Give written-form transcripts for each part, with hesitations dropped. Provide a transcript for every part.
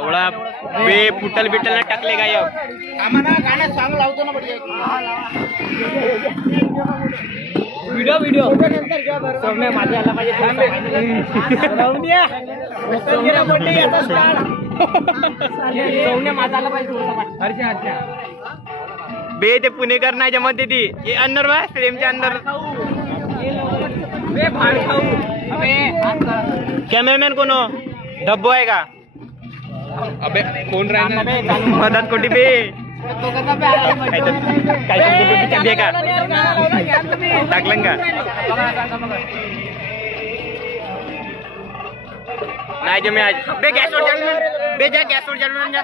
लवळा बे फुटल बिटल टाकले गायब. गाणं सॉंग लावतो ना बढिया. व्हिडिओ सौम्या माझ्या आला पाहिजे. सौम्या माझा आला पाहिजे. बे ते पुणेकर नाही जमत ती ये अंदर बा फ्रेमच्या अंदर. कॅमेरामॅन कोण हो? धब्बो आहे का? अबे कोण राहणार मधात कोटी बे काय दे का टाकलं का नाही जमे आज बे गॅसवर जाळून बे जा गॅसवर जाळून जा.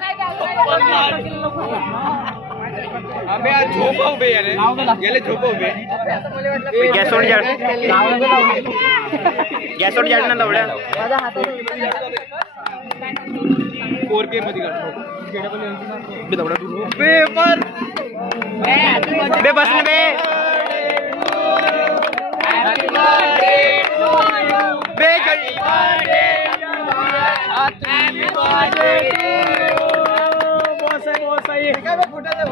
अबे झोपव बे गेले झोपव बे गॅसवर जाळ गॅसवर जाळ ना लवड्या 4K मध्ये बे लवडा बे पर बे बस ना बे हॅपी बर्थडे टू यू बे happy birthday happy birthday Bose आहे काय बे फुटा दे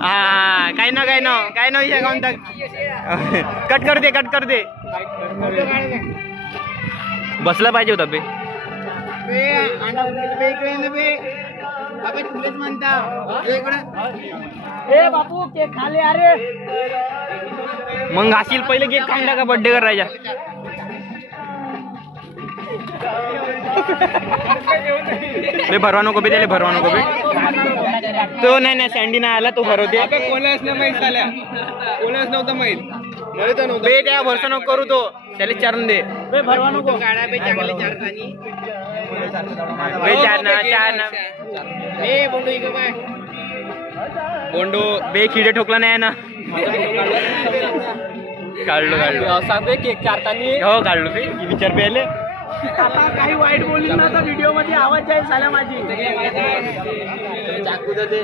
हा काय ना विषय काऊन कट कर दे बसला पाहिजे होता बे बापू केक खाले अरे मग घासील पहिले केक खाऊन का बर्थडे करायचा. बे भरवा नको बे त्याला भरवा नको बे तो नाही सँडी नाही आला तो भरवते कोणाच नाही माहित झाल्या कोणाच नव्हतं माहित बे त्या भरसा नको करू तो त्याला चारून दे बे भरवा नको गाडा बे चांगले चार खानी बे चार ना ए बोंडू इकडे बाय बोंडू बे खिडे ठोकला नाही ना काढलो असा बे केक चारतानी हो काढलो बे विचार पेले आता काही वाईट बोलली ना तर व्हिडिओ मध्ये आवाज जाईल झाला माझी चाकू दे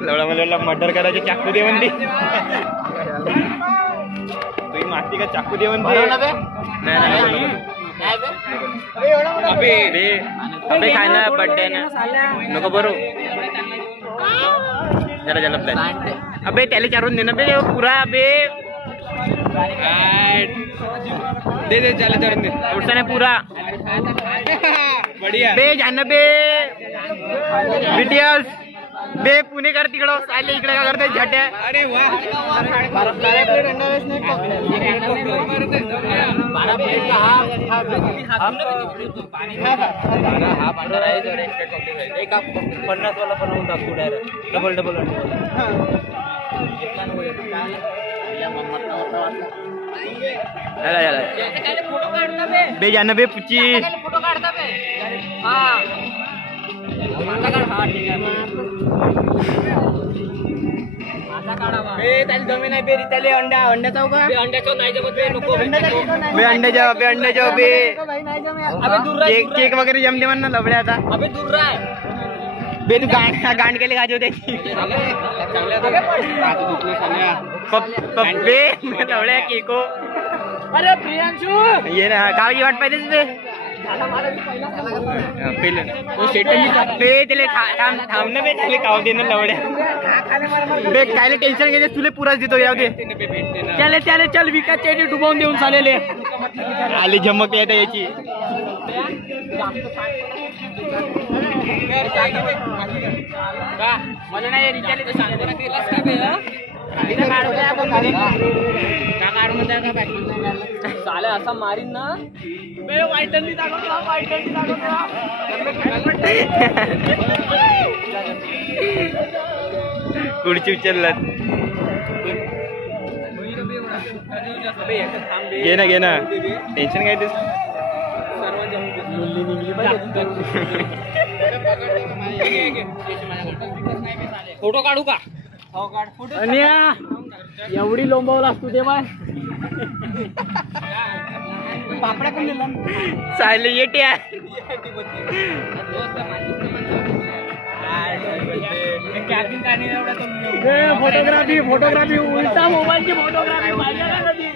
लवडा मला मर्डर करायचे चाकू दे म्हणते तुम्ही माती का चाकू दे म्हणते नाही अबे खाय ना बर्थडे ना नको बरो जरा प्लॅन अबे त्याला चारून दे ना बे पुरा बे दे चला चारून दे उठता नाही पुरा बढ़िया बे जान बे बीटीएस बे पुणेकर तिकडं सायले इकडे का करते झट्या. अरे वा $50 बनवून टाकू डायरेक्ट डबल बे जान बे पुची फोटो काढता बे त्याला जमीन आहे बेरी त्याला अंड्या चाव का अंड्याचा नाही जमत बे नको बे अंडे जाव बे केक वगैरे जमते म्हण ना लवड्या आता अबे दूर राह बे तू गांड केले गाजी होते बे लवड्या केको. अरे प्रियांशू ये ना गावाची वाट पाहिजेच बे पहिलं बे त्याला थांब ना बे त्याला काव दे ना लवड्या बे कायले टेन्शन घ्यायचे तुला पुराच देतो याव दे त्याला चल विकासच्या डुबवून देऊन चालेले आली झमक येत याची मला नाही रिचार्ज तर सांगतो ना केलास का बे साले असा मारीन ना बे वाईटनी पुढची उचलला घे ना टेन्शन काय ते फोटो काढू का एवढी लोंबवला असतो ते बाय पापड्या पण दिला सायले येते फोटोग्राफी उलटा मोबाईलची फोटोग्राफी पाहिजे ना कधी.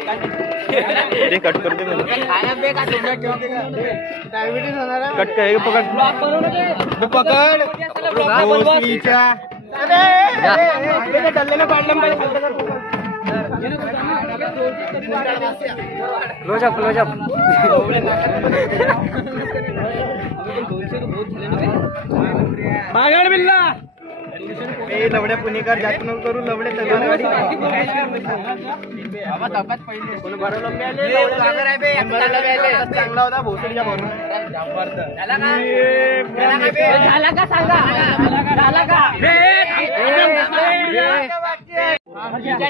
ते कट करते कट कर पकड पकड क्लोजअप क्लोजअप बागड बिल्ला लवड्या पुणेकर जास्त नको करू लवडे चांगला होता भोसडीच्या भरून झाला का सांगा झाला का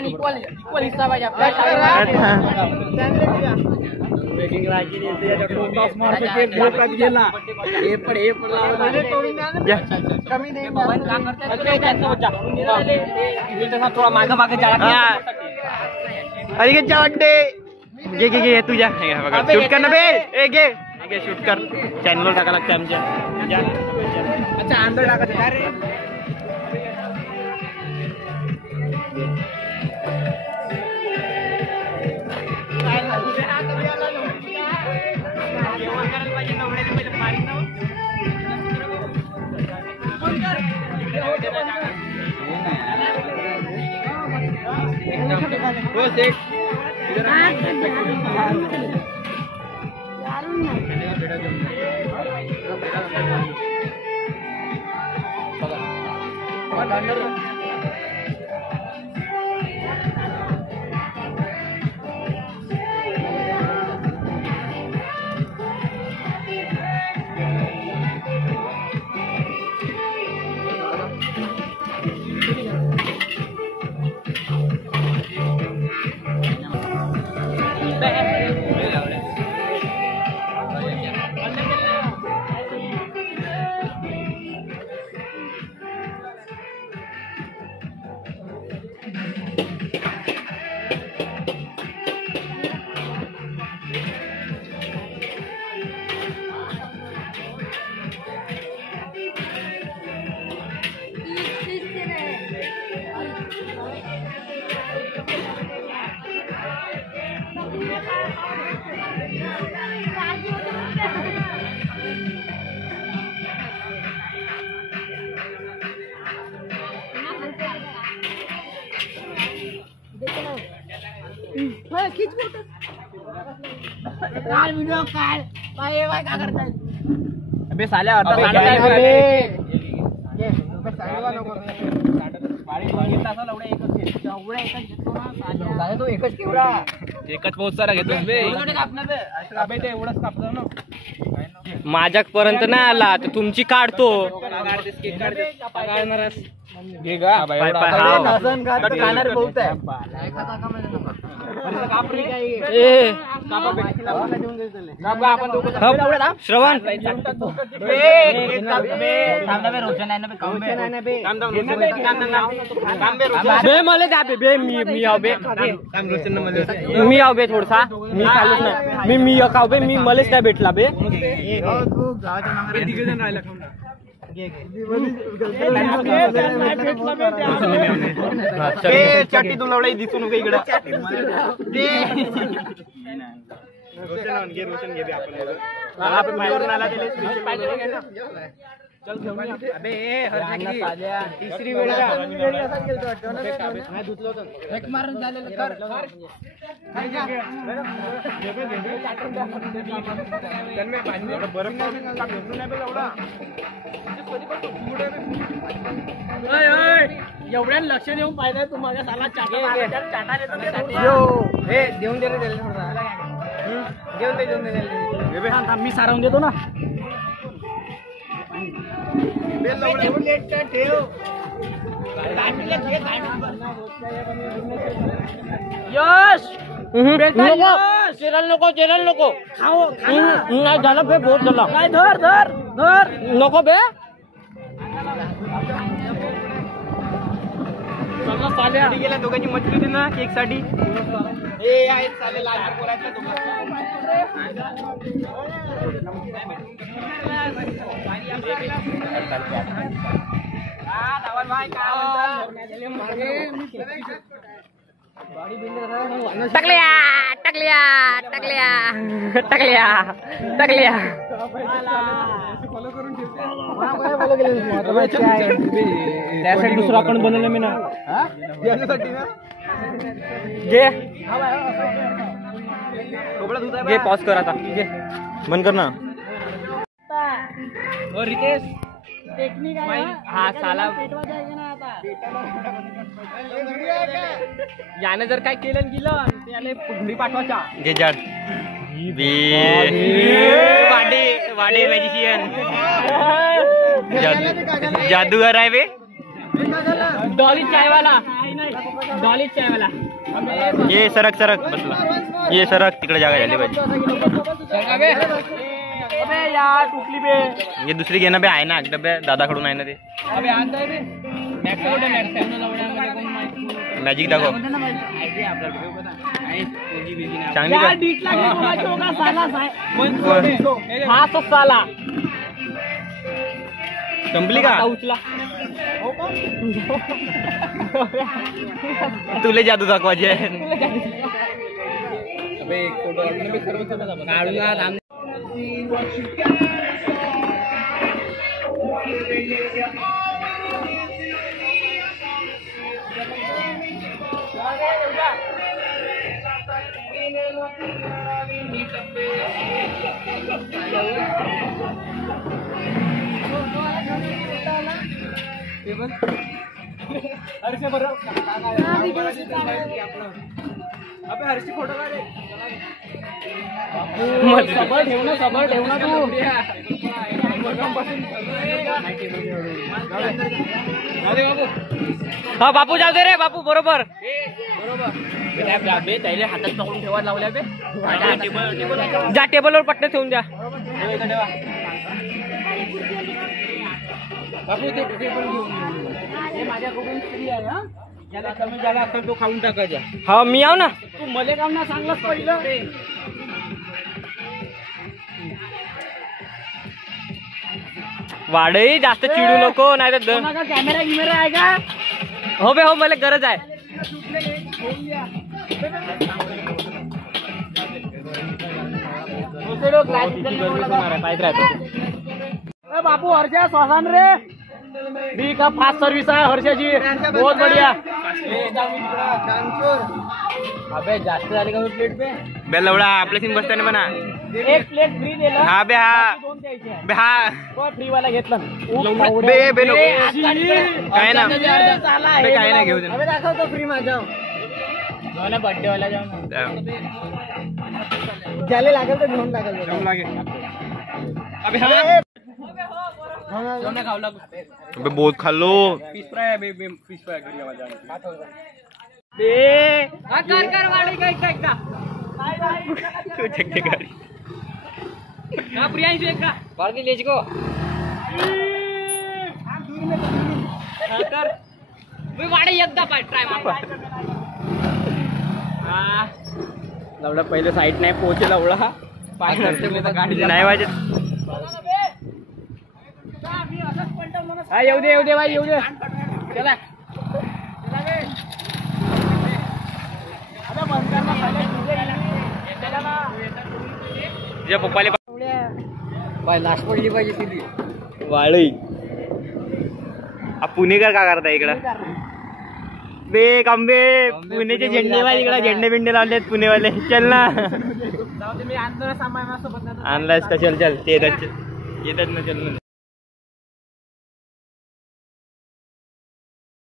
इक्वल हिस्सा पाहिजे थोडा माग मागे वाटते घे घे घे तुझ्या शूट कर ना बे घे शूट कर चॅनल टाका लागते आमच्या अच्छा आंदोलन टाकायचं रे अबे साल्या एकच बहुत सारा घेतोस बे एवढंच कापलं ना माझ्या पर्यंत नाही आला तर तुमची काढतो श्रवण बे मला द्या बे मी आव बे मी आव बे थोडसा मी चालूच नाही मी अकाव बे मी मलेच नाही भेटला बे चाटी तुला एवढा दिसू नको इकडे तिसरी वेळ मारून झालेलं एवढ्या लक्ष देऊन पाहिजे तुम्हाला साला चाटा देऊन दे रे देऊन दे मी सारवून देतो ना यश चिरल नको खाओ नाही झालं बे बहुत झाला काय धर नको बे गेल्या दोघांची मछली होती ना केक साठी हे आहेत टाकल्या टाकल्या टाकल्या टाकल्या टाकल्या त्यासाठी दुसरा अकाउंट बनवलं मी ना घे पॉज कर आता घे बंद कर ना. रितेश हा साला याने जर काय केलं गेलं त्याने घरी पाठवायचा. घे जाड वाडे वाडे मॅजिशियन जादूगर आहे बे. डॉली चायवाला डॉली चायवाला ये सरक सरक बसला. ये सरक तिकडे जागा झाली पाहिजे. यार टुकली बे ये दुसरी घे ना बे. आहे ना डब्या दादाकडून आहे ना ते. मॅजिक दाखव चांगली हा तो साला संपली का उचला तुले जादू दाखवायची आहे. सबर ठेव ना तू. हा बापू जाऊ दे रे बापू बरोबर त्याला हातात पकडून ठेवा लावल्या बे. जा टेबलवर पट्टे ठेवून द्या. बापू ते टेबल माझ्याकडून फ्री आहे. हा ज्याला कमी झाला असेल तो खाऊन टाकायचा. हा मी आव ना तू मले काम ना सांगलास पहिलं. वाढही जास्त चिडू नको नाही तर कॅमेरा गिमेरा आहे का. हो बे हो मला गरज आहे. बापू हर्षा श्वासान रे बी का फास्ट सर्विस आहे हर्षाची बहुत बढ़िया. अबे जास्त झाले का प्लेट पे बे लवडा आपल्या सीन बसताना म्हणा एक प्लेट फ्री दिलं. हा बे हा बे हा फ्री वाला घेतला बे बे नको काय ना बे काय ना घेऊ दे. दाखवतो फ्री माझा बर्थडे वाला जाऊन ज्याला लागेल तर घेऊन टाकाल. अबे हा बे बहुत खाल्लो. फिश फ्राय फिश फ्राय कर वाढी काय एकदा गाडी ना प्रियांशु एकदा बाळगी लेच गो वाढी एकदा ट्राय मार. लवडा पहिले साईड नाही पोहोचे लवडा पाय गाडी नाही वाजत. हा येऊ दे बाई येऊ दे. चला तुझ्या पप्पाले लास्ट पडली पाहिजे तिथे वाळी. पुणेकर का करताय इकडं बे कांबे. पुण्याचे झेंडे वाले इकडे झेंडे बिंडे लावलेत पुणेवाले. चल ना मी आणलं सामान आणलायस का. चल चल ते येतात ना. चल ना